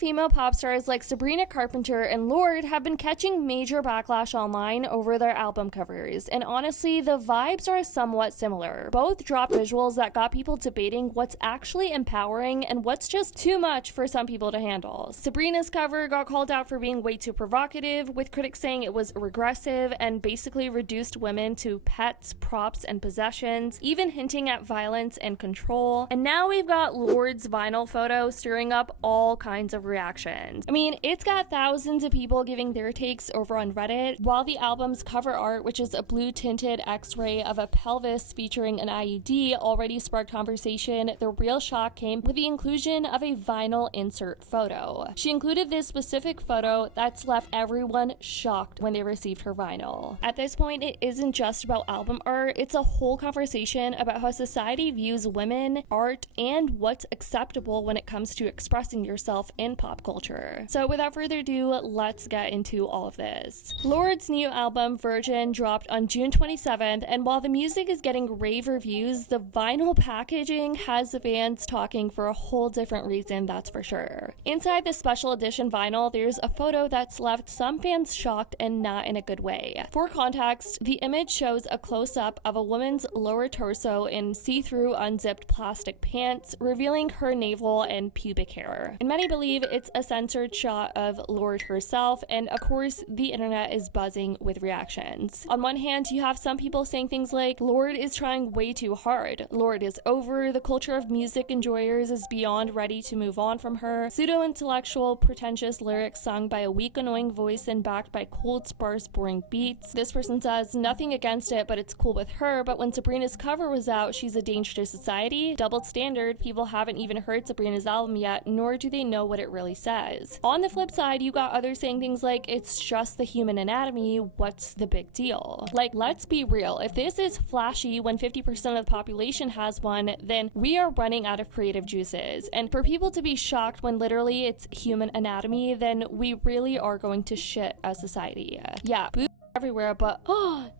female pop stars like Sabrina Carpenter and Lorde have been catching major backlash online over their album covers, and honestly, the vibes are somewhat similar. Both dropped visuals that got people debating what's actually empowering and what's just too much for some people to handle. Sabrina's cover got called out for being way too provocative, with critics saying it was regressive and basically reduced women to pets, props, and possessions, even hinting at violence and control. And now we've got Lorde's vinyl photo stirring up all kinds of reactions. I mean, it's got thousands of people giving their takes over on Reddit, while the album's cover art, which is a blue-tinted x-ray of a pelvis featuring an IUD, already sparked conversation. The real shock came with the inclusion of a vinyl insert photo. She included this specific photo that's left everyone shocked when they received her vinyl. At this point, it isn't just about album art, it's a whole conversation about how society views women, art, and what's acceptable when it comes to expressing yourself in pop culture. So without further ado, let's get into all of this. Lorde's new album, Virgin, dropped on June 27th, and while the music is getting rave reviews, the vinyl packaging has the fans talking for a whole different reason, that's for sure. Inside the special edition vinyl, there's a photo that's left some fans shocked and not in a good way. For context, the image shows a close-up of a woman's lower torso in see-through unzipped plastic pants, revealing her navel and pubic hair. And many believe it's a censored shot of Lorde herself, and of course, the internet is buzzing with reactions. On one hand, you have some people saying things like, Lorde is trying way too hard, Lorde is over, the culture of music enjoyers is beyond ready to move on from her, pseudo-intellectual, pretentious lyrics sung by a weak, annoying voice and backed by cold, sparse, boring beats. This person says, nothing against it, but it's cool with her, but when Sabrina's cover was out, she's a danger to society. Double standard, people haven't even heard Sabrina's album yet, nor do they know what it really says. On the flip side, you got others saying things like, it's just the human anatomy, what's the big deal? Like, let's be real, if this is flashy when 50% of the population has one, then we are running out of creative juices. And for people to be shocked when literally it's human anatomy, then we really are going to shit as society. Yeah, everywhere, but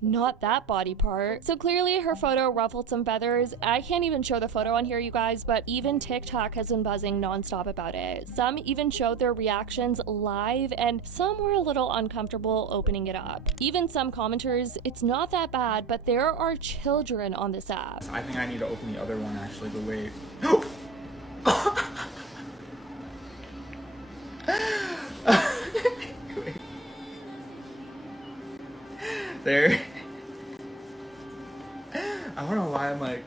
not that body part. So clearly her photo ruffled some feathers. I can't even show the photo on here, you guys, but even TikTok has been buzzing nonstop about it. Some even showed their reactions live, and some were a little uncomfortable opening it up. Even some commenters, it's not that bad, but there are children on this app. I think I need to open the other one actually, but wait. There. I don't know why I'm like,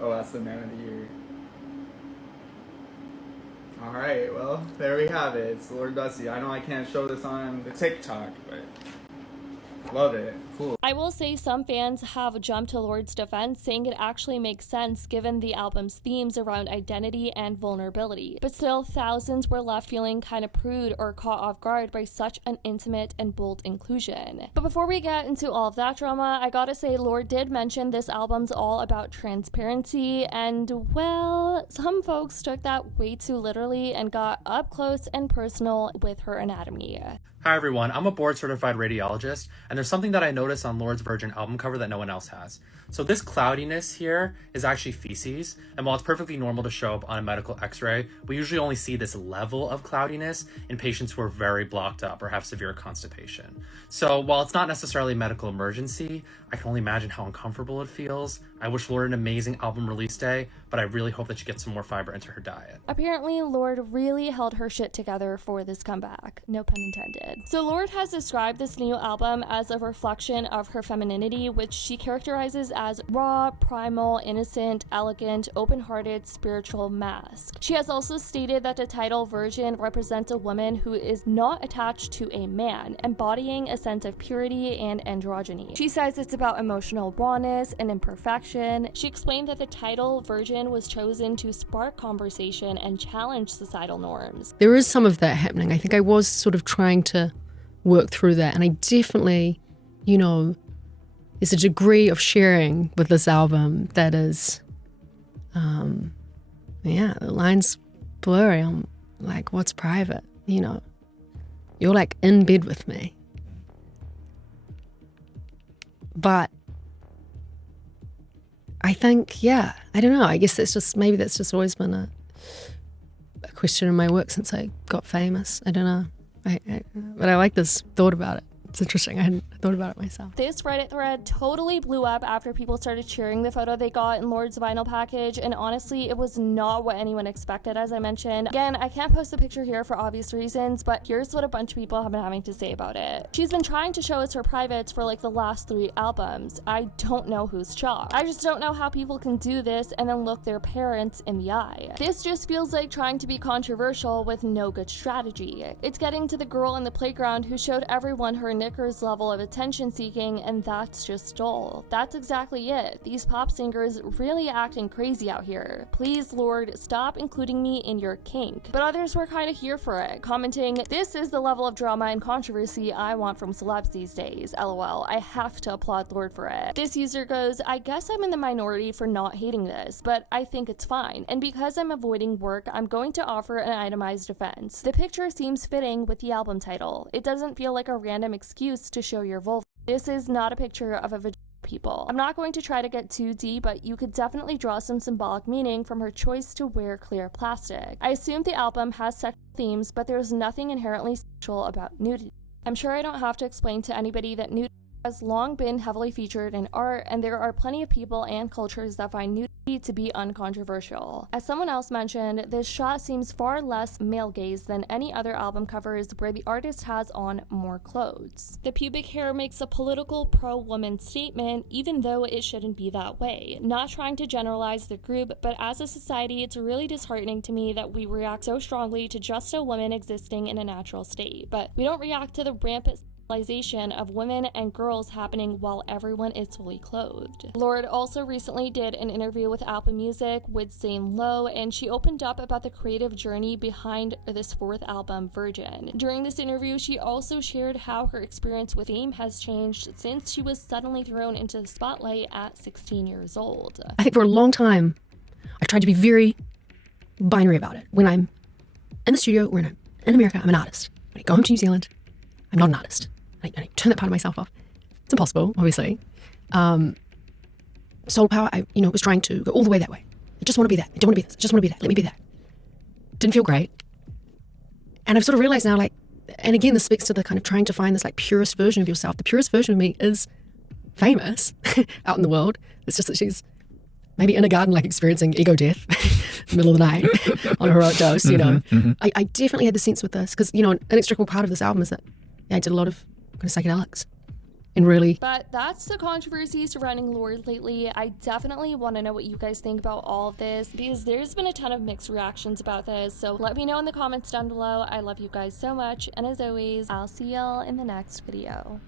oh, that's the man of the year. Alright, well, there we have it. It's Lorde Dusty. I know I can't show this on the TikTok, but love it. Cool. I will say some fans have jumped to Lorde's defense, saying it actually makes sense given the album's themes around identity and vulnerability. But still, thousands were left feeling kind of prude or caught off guard by such an intimate and bold inclusion. But before we get into all of that drama, I gotta say Lorde did mention this album's all about transparency, and well, some folks took that way too literally and got up close and personal with her anatomy. Hi everyone, I'm a board-certified radiologist, and there's something that I noticed on Lorde's Virgin album cover that no one else has. So this cloudiness here is actually feces, and while it's perfectly normal to show up on a medical x-ray, we usually only see this level of cloudiness in patients who are very blocked up or have severe constipation. So while it's not necessarily a medical emergency, I can only imagine how uncomfortable it feels. I wish Lorde an amazing album release day, but I really hope that she gets some more fiber into her diet. Apparently, Lorde really held her shit together for this comeback. No pun intended. So Lorde has described this new album as a reflection of her femininity, which she characterizes as raw, primal, innocent, elegant, open-hearted, spiritual mask. She has also stated that the title Virgin represents a woman who is not attached to a man, embodying a sense of purity and androgyny. She says it's about emotional rawness and imperfection. She explained that the title Virgin was chosen to spark conversation and challenge societal norms. There is some of that happening. I think I was sort of trying to work through that, and I definitely, there's a degree of sharing with this album that is, the line's blurry. I'm like, what's private? You're like in bed with me. But I think, I don't know, I guess maybe that's just always been a a question in my work since I got famous. I don't know. But I like this thought about it. It's interesting. I hadn't thought about it myself. This Reddit thread totally blew up after people started sharing the photo they got in Lorde's vinyl package, and honestly, it was not what anyone expected, as I mentioned. Again, I can't post the picture here for obvious reasons, but here's what a bunch of people have been having to say about it. She's been trying to show us her privates for like the last 3 albums. I don't know who's shocked. I just don't know how people can do this and then look their parents in the eye. This just feels like trying to be controversial with no good strategy. It's getting to the girl in the playground who showed everyone her knickers level of attention seeking, and that's just dull. That's exactly it. These pop singers really acting crazy out here. Please, Lorde, stop including me in your kink. But others were kind of here for it, commenting, "This is the level of drama and controversy I want from celebs these days. LOL. I have to applaud Lorde for it." This user goes, "I guess I'm in the minority for not hating this, but I think it's fine. And because I'm avoiding work, I'm going to offer an itemized defense. The picture seems fitting with the album title. It doesn't feel like a random excuse to show your vulva. This is not a picture of a vagina, people. I'm not going to try to get too deep, but you could definitely draw some symbolic meaning from her choice to wear clear plastic. I assume the album has sexual themes, but there's nothing inherently sexual about nudity. I'm sure I don't have to explain to anybody that nudity has long been heavily featured in art, and there are plenty of people and cultures that find nudity to be uncontroversial. As someone else mentioned, this shot seems far less male gaze than any other album covers where the artist has on more clothes. The pubic hair makes a political pro-woman statement, even though it shouldn't be that way. Not trying to generalize the group, but as a society, it's really disheartening to me that we react so strongly to just a woman existing in a natural state, but we don't react to the rampant of women and girls happening while everyone is fully clothed. Lorde also recently did an interview with Apple Music with Zane Lowe, and she opened up about the creative journey behind this 4th album, Virgin. During this interview, she also shared how her experience with fame has changed since she was suddenly thrown into the spotlight at 16 years old. I think for a long time, I've tried to be very binary about it. When I'm in the studio, when I'm in America, I'm an artist. When I go home to New Zealand, I'm not an artist. I turn that part of myself off. It's impossible, obviously. Soul power, I was trying to go all the way that way. I just want to be that. I don't want to be this. I just want to be that. Let me be that. Didn't feel great. And I've sort of realized now, and again, this speaks to the kind of trying to find this purest version of yourself. The purest version of me is famous out in the world. It's just that she's maybe in a garden, experiencing ego death in the middle of the night on a heroic dose, I definitely had the sense with this, because, an inextricable part of this album is that I did a lot of kind of psychedelics. And really. But that's the controversy surrounding Lorde lately. I definitely want to know what you guys think about all of this, because there's been a ton of mixed reactions about this. So let me know in the comments down below. I love you guys so much. And as always, I'll see y'all in the next video.